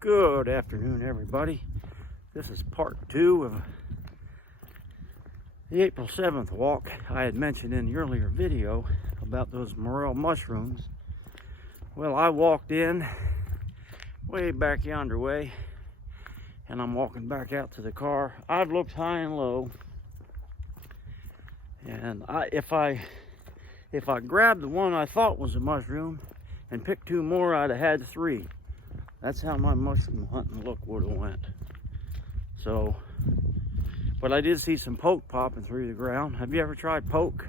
Good afternoon, everybody. This is part 2 of the April 7th walk. I had mentioned in the earlier video about those morel mushrooms. Well, I walked in way back yonder way, and I'm walking back out to the car. I've looked high and low, and if I grabbed the one I thought was a mushroom and picked 2 more, I'd have had 3. That's how my mushroom hunting look would have went. So, but I did see some poke popping through the ground. Have you ever tried poke?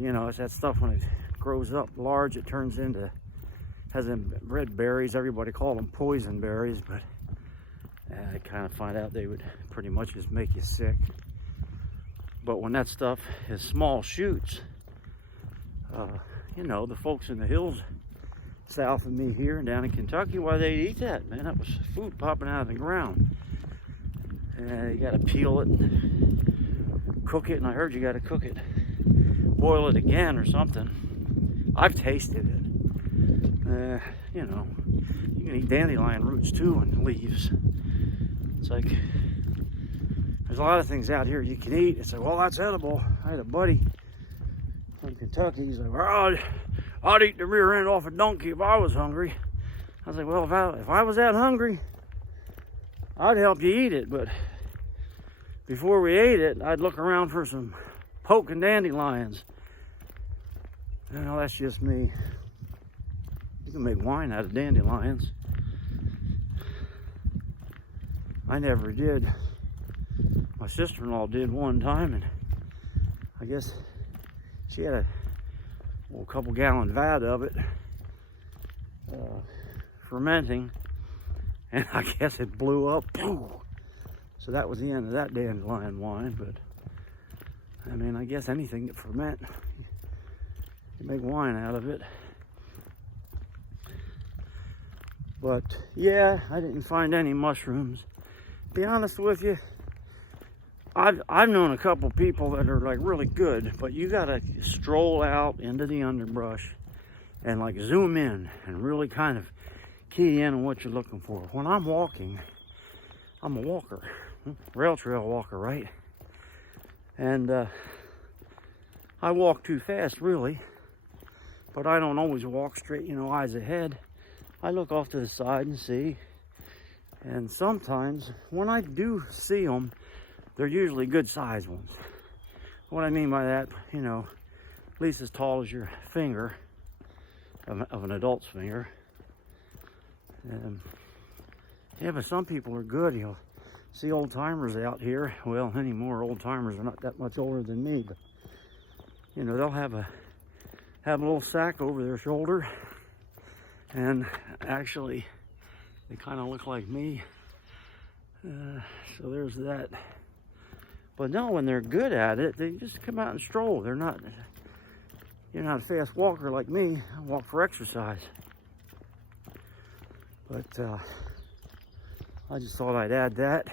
You know, it's that stuff when it grows up large, it turns into, has them red berries. Everybody called them poison berries, but I kind of find out they would pretty much just make you sick. But when that stuff is small shoots, you know, the folks in the hills south of me here and down in Kentucky, why they'd eat that, man. That was food popping out of the ground. And you got to peel it and cook it, and I heard you got to cook it, boil it again or something. I've tasted it. You know, you can eat dandelion roots too and leaves. It's like, there's a lot of things out here you can eat. It's like, well, that's edible. I had a buddy from Kentucky. He's like, well, I'd eat the rear end off a donkey if I was hungry. I was like, well, if I was that hungry, I'd help you eat it. But before we ate it, I'd look around for some poke and dandelions. You know, that's just me. You can make wine out of dandelions. I never did. My sister-in-law did one time, and I guess she had a couple gallon vat of it fermenting, and I guess it blew up. So that was the end of that dandelion wine. But I mean, I guess anything that ferment, you make wine out of it. But yeah, I didn't find any mushrooms. To be honest with you, I've known a couple people that are like really good, but you gotta stroll out into the underbrush and like zoom in and really kind of key in on what you're looking for. When I'm walking, I'm a walker, rail trail walker, right? And I walk too fast, really, but I don't always walk straight, you know, eyes ahead. I look off to the side and see, and sometimes when I do see them, they're usually good sized ones. What I mean by that, you know, at least as tall as your finger, of an adult's finger. Yeah, but some people are good. You'll see old timers out here. Well, anymore, old timers are not that much older than me, but you know, they'll have a little sack over their shoulder, and actually, they kind of look like me. So there's that. But no, when they're good at it, they just come out and stroll. You're not a fast walker like me. I walk for exercise. But I just thought I'd add that.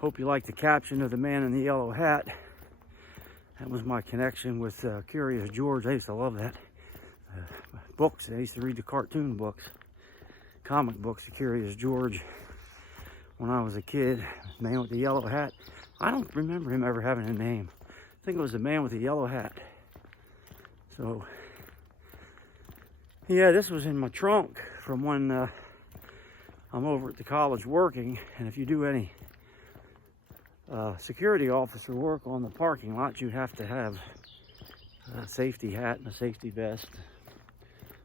Hope you like the caption of the man in the yellow hat. That was my connection with Curious George. I used to love that. Books, I used to read the cartoon books, comic books of Curious George when I was a kid. Man with the yellow hat. I don't remember him ever having a name. I think it was the man with the yellow hat. So, yeah, this was in my trunk from when I'm over at the college working. And if you do any security officer work on the parking lot, you have to have a safety hat and a safety vest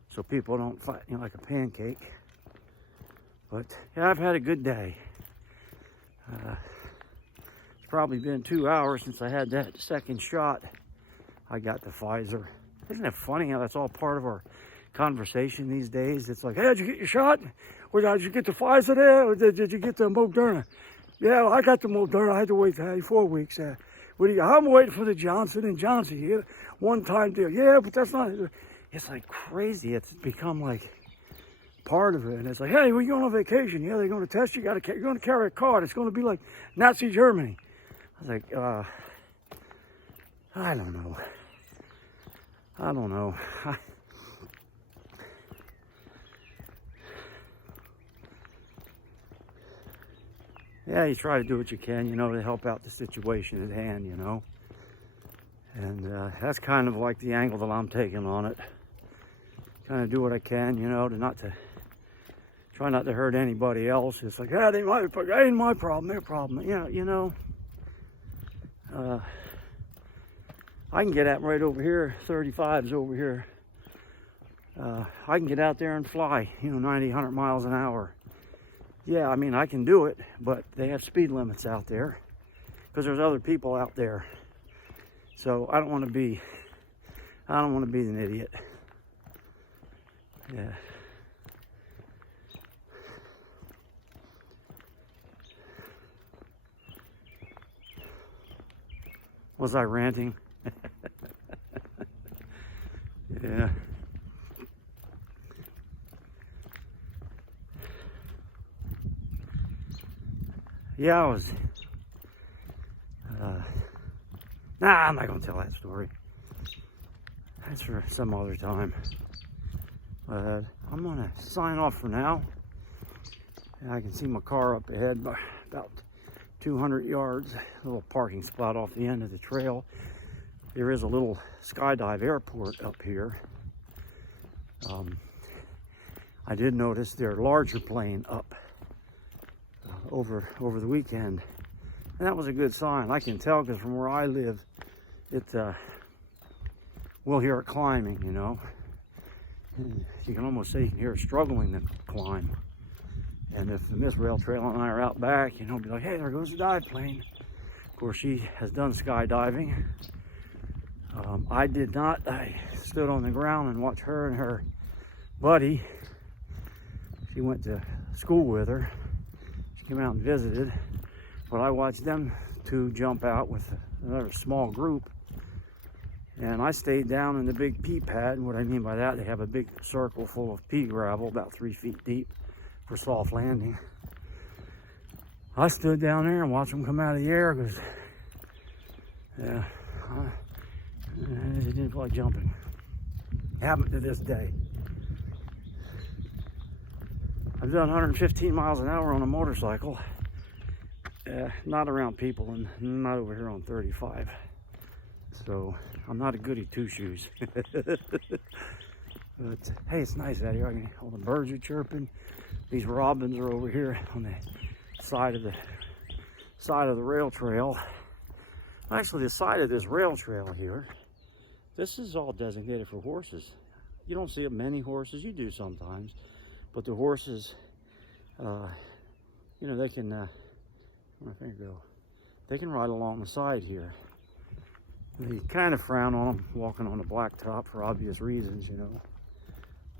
so people don't fight you like a pancake. But yeah, I've had a good day. It's probably been 2 hours since I had that second shot. I got the Pfizer. Isn't it funny how that's all part of our conversation these days? It's like, hey, did you get your shot? Or did you get the Pfizer there? Or did you get the Moderna? Yeah, well, I got the Moderna. I had to wait 4 weeks. I'm waiting for the Johnson & Johnson here. One-time deal. Yeah, but that's not... It's like crazy. It's become like part of it. And it's like, hey, we're going on vacation. Yeah, they're going to test you. You're going to carry a card. It's going to be like Nazi Germany. I was like, I don't know. yeah, you try to do what you can, you know, to help out the situation at hand, you know. And that's kind of like the angle that I'm taking on it. Kind of do what I can, you know, to try not to hurt anybody else. It's like, ah, that ain't my problem, their problem. Yeah, you know, I can get at right over here, 35's over here. I can get out there and fly, you know, 90, 100 miles an hour. Yeah, I mean, I can do it, but they have speed limits out there because there's other people out there. So I don't want to be an idiot. Yeah. Was I ranting? Yeah. Yeah, I was. Nah, I'm not gonna tell that story. That's for some other time. But I'm gonna sign off for now. I can see my car up ahead by about 200 yards. A little parking spot off the end of the trail. There is a little skydive airport up here. I did notice their larger plane up over the weekend, and that was a good sign. I can tell because from where I live, we'll hear it climbing, you know. You can almost say you can hear it struggling to climb. And if Miss Rail Trail and I are out back, you know, be like, hey, there goes the dive plane. Of course, she has done skydiving. I did not. I stood on the ground and watched her and her buddy. She went to school with her. She came out and visited. But I watched them two jump out with another small group. And I stayed down in the big pea pad. And what I mean by that, they have a big circle full of pea gravel, about 3 feet deep, for soft landing. I stood down there and watched them come out of the air because, yeah, it didn't feel like jumping. Happened to this day. I've done 115 miles an hour on a motorcycle, not around people and not over here on 35. So I'm not a goody two-shoes. But hey, it's nice out here. I mean, all the birds are chirping. These robins are over here on the side of the rail trail. Actually, the side of this rail trail here, this is all designated for horses. You don't see many horses. You do sometimes, but the horses, you know, they can. Where'd my finger go? They can ride along the side here. They kind of frown on them walking on the blacktop for obvious reasons, you know.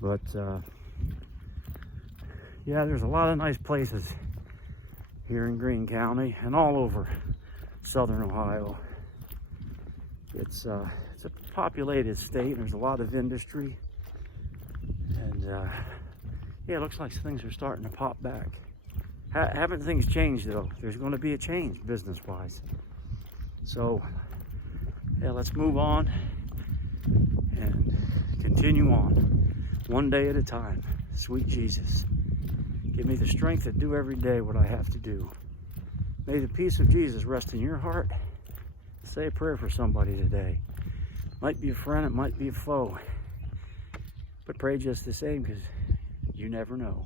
But yeah, there's a lot of nice places here in Greene County and all over southern Ohio. It's a populated state. There's a lot of industry, and yeah, it looks like things are starting to pop back. Haven't things changed though? There's going to be a change business-wise. So yeah, let's move on and continue on, one day at a time. Sweet Jesus, give me the strength to do every day what I have to do. May the peace of Jesus rest in your heart. Say a prayer for somebody today. Might be a friend, it might be a foe. But pray just the same, because you never know.